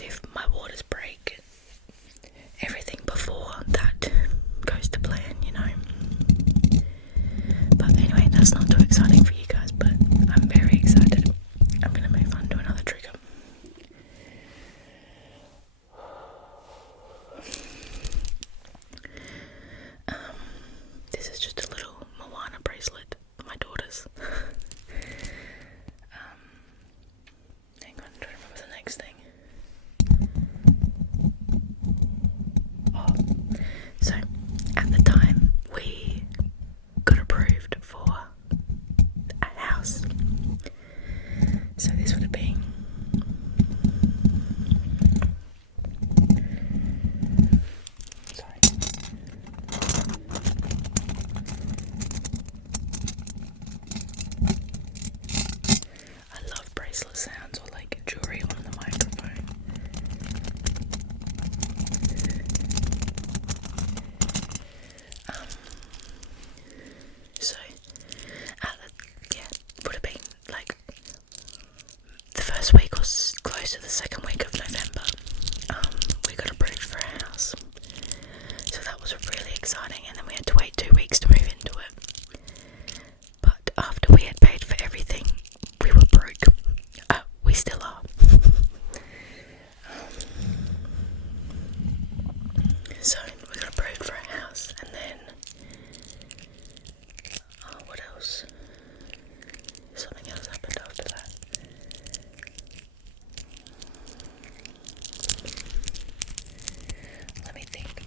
course, if my waters break, everything before that goes to plan, you know. But anyway, that's not too exciting for you guys, but I'm very excited. I'm going to move on to another trigger. This is just a little Moana bracelet, my daughter's. Hang on, I'm trying to remember the next thing. So at the time we got approved for a house. So this would have been I love bracelet sounds or like jewelry on the microphone. So would have been like the first week or close to the second week of November. We got approved for a house, so that was really exciting, and then we had to wait 2 weeks to move into it. But after we had paid for everything, we were broke. We still are. So we got approved for a house, and then what else? Something else happened after that. Let me think.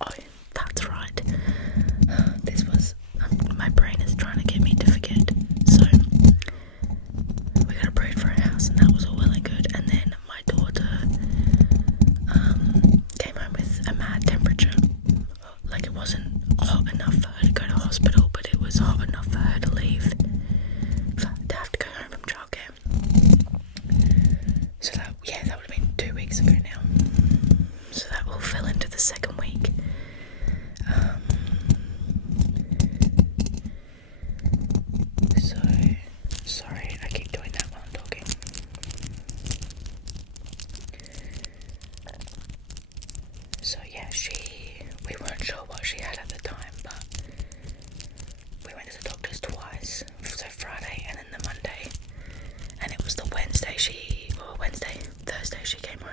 Oh, that's right. This was my brain is trying to get me to forget. So we got approved for a house, and that was all well and good. And then my daughter came home with a mad temperature. Like, it wasn't hot enough for her to go to hospital, but it was hot enough for her to leave, to have to go home from childcare. So that would have been 2 weeks ago now. So that all fell into the second week. So sorry, I keep doing that while I'm talking. So yeah, we weren't sure what she had at the time, but we went to the doctors twice. So Friday and then the Monday, and it was the Thursday she came home.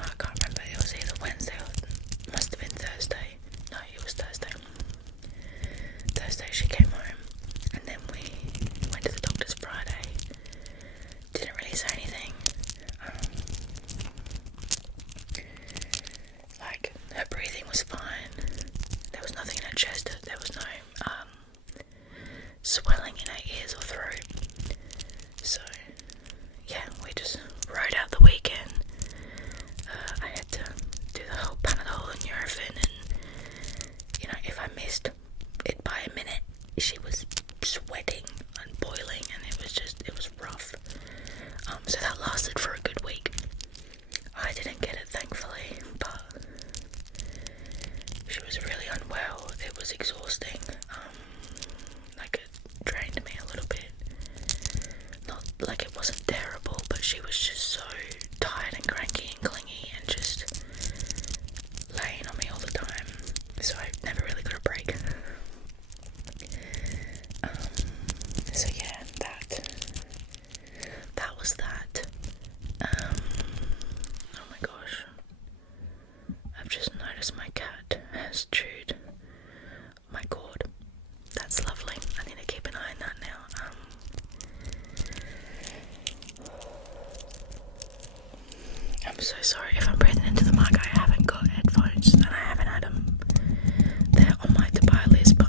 I can't remember, it was either Wednesday or must have been Thursday. No, it was Thursday. Thursday she came home, and then we went to the doctors Friday. Didn't really say anything. Like, her breathing was fine. There was nothing in her chest. There was no swelling in her ears or throat. So yeah, we just rode out the weekend. I had to do the whole Panadol and Nurofen, and you know, if I missed it by a minute, she was sweating and boiling, and it was rough. So that lasted for a good week. I didn't get it, thankfully, but she was really unwell. It was exhausting. Like, it drained me a little bit. Not like it wasn't terrible, but she was just so tired and cranky and clingy and just laying on me all the time. So I never really got a break. So yeah, that was that. Oh my gosh. I've just noticed my cat has chewed my cord. That's lovely. I need to keep an eye on that now. I'm so sorry if I'm breathing into the mic. I haven't got headphones and I haven't had them. They're on my to buy list, but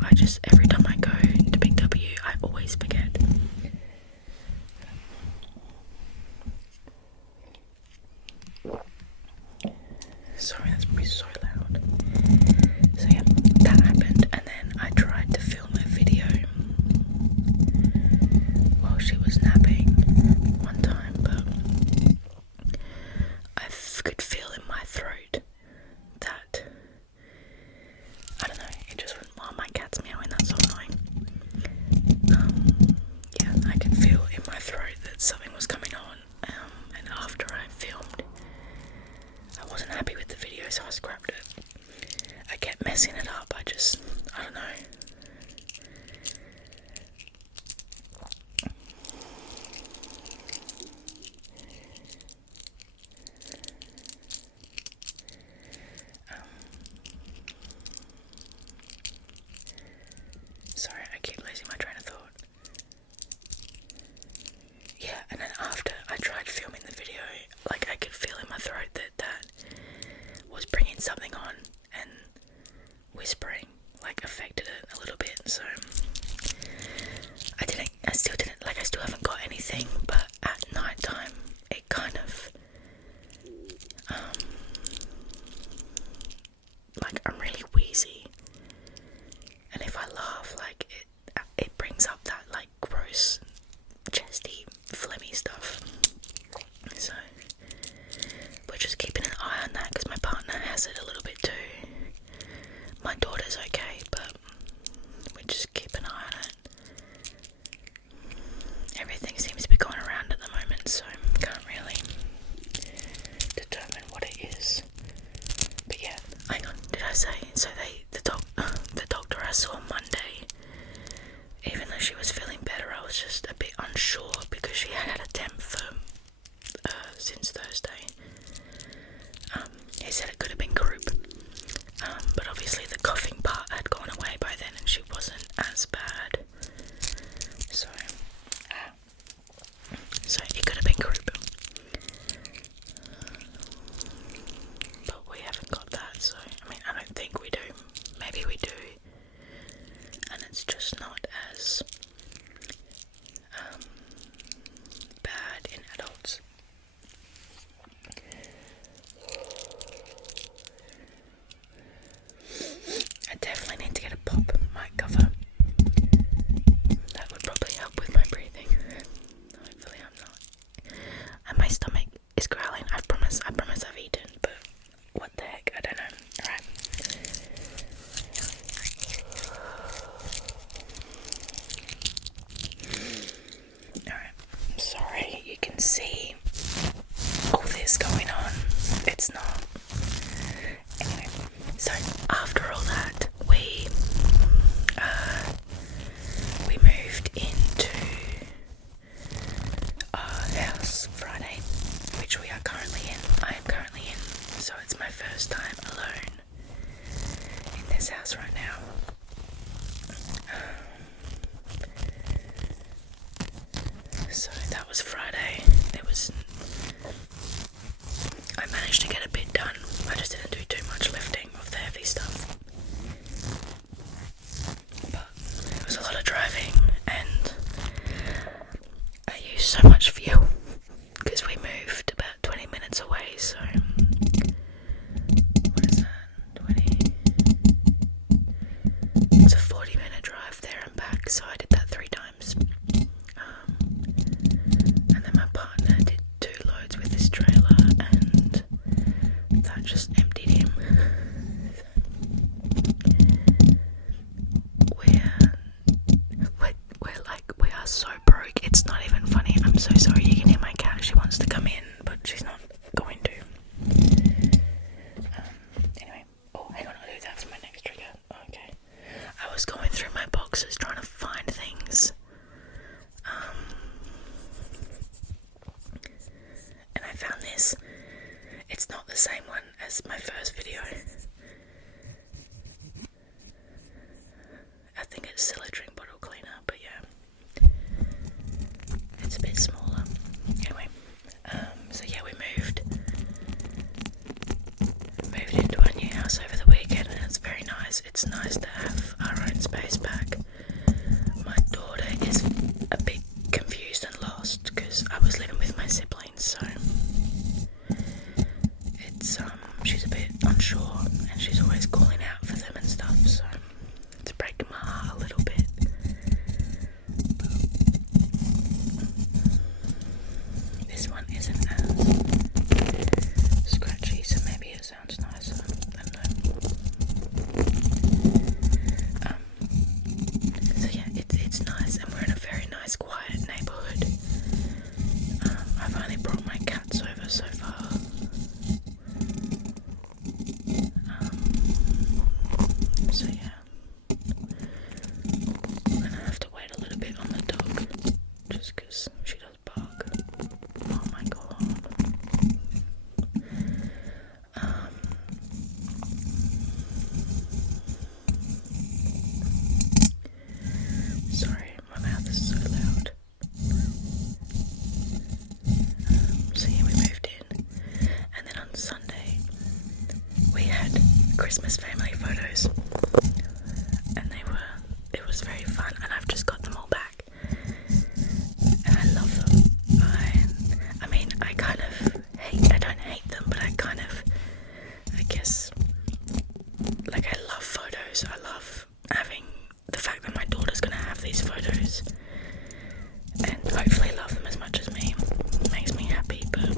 every time I go to Big W, I always forget. Sorry, that's probably so loud. So yeah, that happened, and then I tried to film a video while she was napping one time, but I could feel in my throat that so I scrapped it. I kept messing it up. I don't know. Sorry, I keep losing my train of thought. Yeah, and then after I tried filming the video, like I could feel in my throat that was bringing something on, and whispering like affected it a little bit. So I still haven't got anything, but at night time it kind of like I'm really wheezy, and if I laugh, like it brings up that like gross chesty phlegmy stuff. So we're just keeping an eye on that because my partner has it a little bit too. My daughter's okay, but we just keep an eye on it. Everything seems to be going around at the moment, so can't really determine what it is. But yeah, hang on, did I say? So the doctor I saw Monday, even though she was feeling better, I was just a bit unsure because she had a temp for since Thursday. He said it could have been croup, but obviously the coughing part had gone away by then and she wasn't as bad. So it could have been croup. But we haven't got that, so I mean, I don't think we do. Maybe we do. And it's just not as bad in adults. I definitely need to get a pop mic cover. That would probably help with my breathing. Hopefully I'm not. And my stomach is growling. I promise I've eaten, but what the heck, I don't know. Alright. Alright. Sorry, you can see all this going on. It's not. Anyway, so after all that, we moved into our house Friday, which we are currently in. I am currently in, so it's my first time alone in this house right now. So that was Friday. I managed to get a bit done. I just didn't do too much lifting of the heavy stuff. But it was a lot of driving, and I used so much fuel because we moved about 20 minutes away, so what is that? 20? It's a 40-minute drive there and back, so I did that 3 times. And then my partner did 2 loads with this trailer, and that just emptied him. We are so broke, it's not even funny. I'm so sorry. You can hear my cat. She wants to come in, but she's not going to. Anyway. Oh, hang on, I'll do that for my next trigger. Okay. I was going through my boxes trying to find things. And I found this. It's not the same one as my first video. I think it's still a drink bottle cleaner, but yeah. It's a bit smaller. Anyway, so yeah, we moved into our new house over the weekend, and it's very nice. It's nice to have our own space back. My daughter is a bit confused and lost because I was living with my siblings, so it's she's a bit unsure, and she's always calling out for them and stuff, so it's breaking my heart a little bit. This one isn't as scratchy, so maybe it sounds nicer. I don't know. So yeah, it's nice, and we're in a very nice, quiet neighbourhood. I've only brought my cats over so far. Christmas family photos, and it was very fun, and I've just got them all back, and I love them. I mean, I don't hate them, but I guess, like, I love photos. I love having the fact that my daughter's gonna have these photos, and hopefully love them as much as me. It makes me happy, but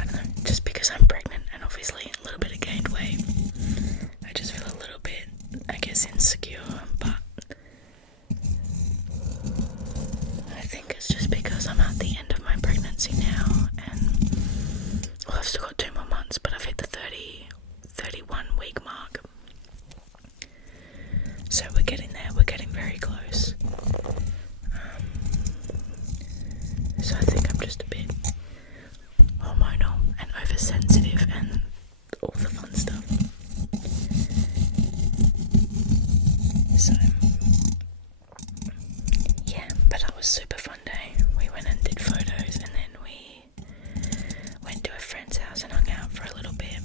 I don't know, just because I'm pregnant and obviously a little bit of gained weight, I just feel a little bit, I guess, insecure, but I think it's just because I'm at the end of my pregnancy now, and well, I've still got 2 more months, but I've hit the 31 week mark, so we're getting there, we're getting very close. So I think I'm just a bit hormonal and oversensitive and all the fun stuff. So yeah, but that was a super fun day. We went and did photos, and then we went to a friend's house and hung out for a little bit,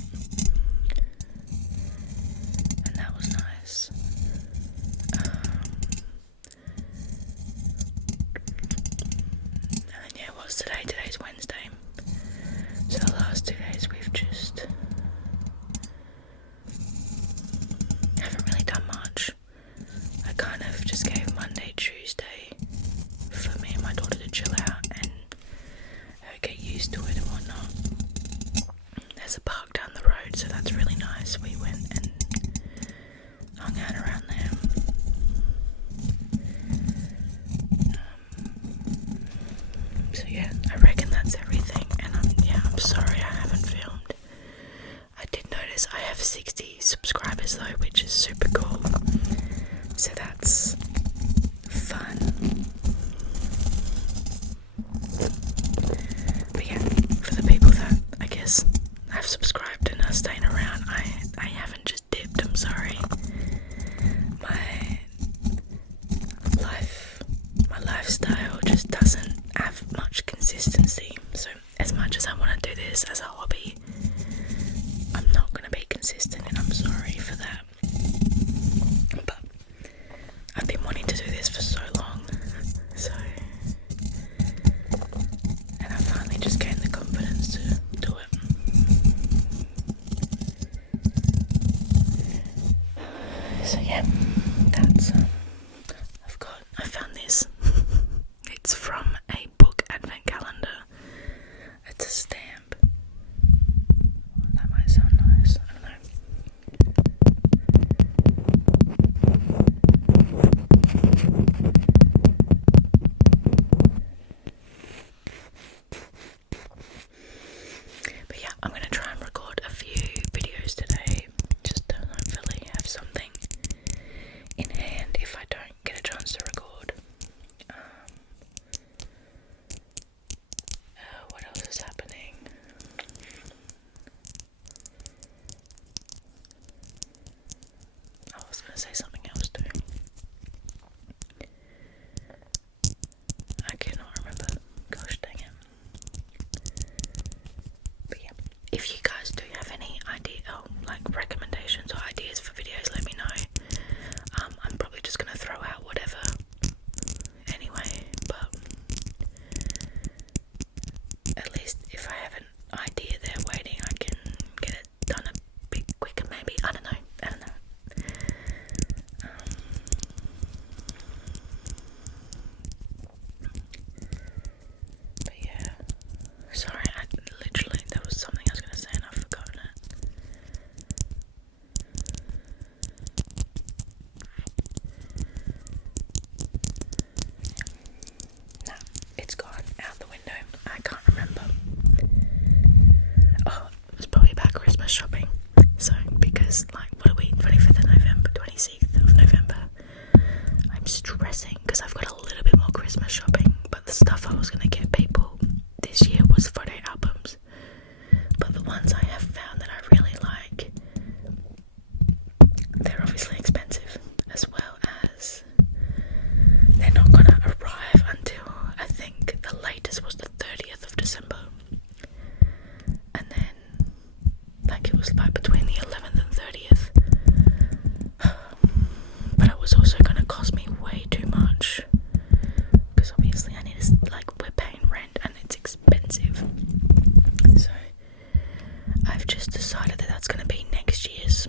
and that was nice. And then yeah, what's today? Today's Wednesday. So the last 2 days we've just haven't really done much. I kind of just gave Monday, Tuesday for me and my daughter to chill out and her get used to it and whatnot. There's a park down the road, so that's really nice. We went and hung out around there. So yeah, I reckon that's everything, and I'm sorry I haven't filmed. I did notice I have 60 subscribers though, which is super cool, so that's fun. But yeah, for the people that I guess have subscribed and are staying around, I haven't just dipped, I'm sorry. My lifestyle just doesn't have much consistency, so as much as I want to do this as a hobby, I'm not going to be consistent, and I'm sorry for that. But I've been wanting to do this for so long, so, and I finally just gained the confidence to do it. So yeah, that's I found this. It's from a book advent calendar. It's a stamp. That might sound nice. I don't know. But yeah, I'm going to try and record a few videos today, just to hopefully have something in hand if I don't get a chance to record. What else is happening? I was going to say something else too. I cannot remember. Gosh dang it. But yeah, if you guys do have any recommendations or ideas for videos, let me know. I'm probably just going to throw out whatever anyway, but at least if I have an idea there waiting, I can get it done a bit quicker maybe. I don't know. But yeah, sorry, there was something I was going to say and I've forgotten it. No, it's gone out the window. I can't remember. Oh, it was probably about Christmas shopping. So, because, what are we, 25th of November, 26th of November? I'm stressing because I've got a little bit more Christmas shopping, but the stuff I was going to get people this year was photo albums. But the ones I have found that I really like, they're obviously expensive, as well as they're not going to arrive until, I think, the latest was the 30th of December. And then, it was between the 11th and 30th. But it was also going to cost me way too much. Because obviously I need to, we're paying rent and it's expensive. So I've just decided that that's going to be next year's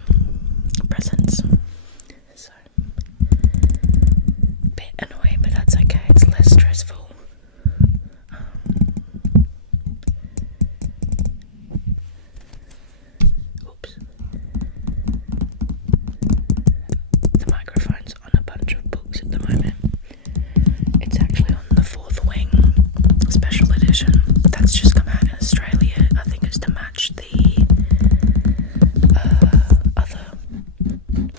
presents. So, a bit annoying, but that's okay. It's less stressful. Oops. The microphone's on a bunch of books at the moment. It's actually on the Fourth Wing special edition. That's just come out in Australia. I think it's to match the other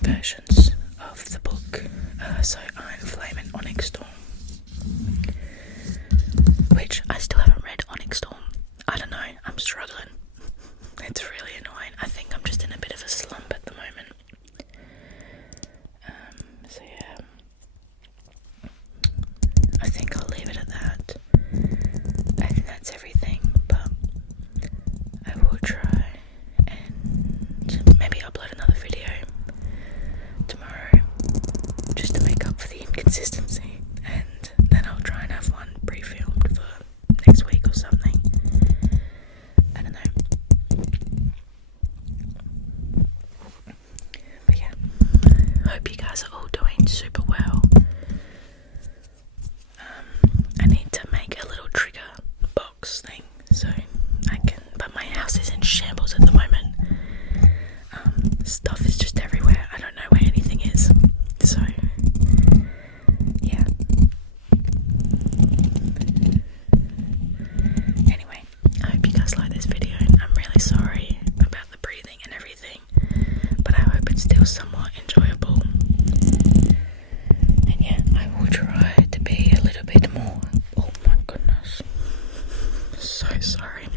versions of the book. So Iron Flame and Onyx Storm, which I still haven't read. Onyx Storm, I don't know, I'm struggling. It's really annoying. I think I'm just in a bit of a slump at the moment. So yeah, I think I'll leave it at that. I think that's everything, but I will try and maybe upload another video tomorrow just to make up for the inconsistency, and then I'll try and have one pre-filmed for next week or something. I don't know. But yeah, hope you guys are all doing super well. I need to make a little trigger box thing so I can, but my house is in shambles at the moment. Stuff is just everywhere. I don't know where anything is. So yeah. Anyway, I hope you guys like this video. I'm really sorry about the breathing and everything, but I hope it's still somewhat enjoyable. And yeah, I will try to be a little bit more. Oh my goodness. So sorry.